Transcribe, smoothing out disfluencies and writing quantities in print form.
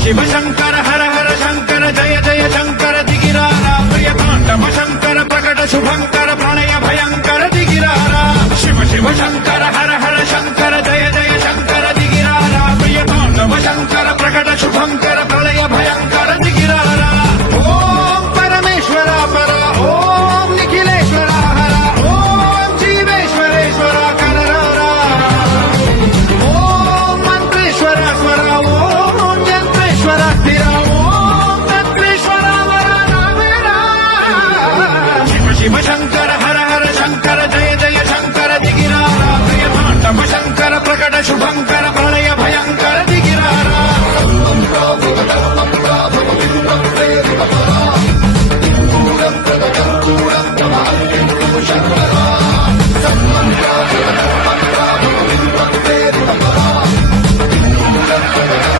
शिव शंकर हर हर शंकर जय जय शंकर दिगिरारा प्रिय तांडव शंकर प्रकट शुभंकर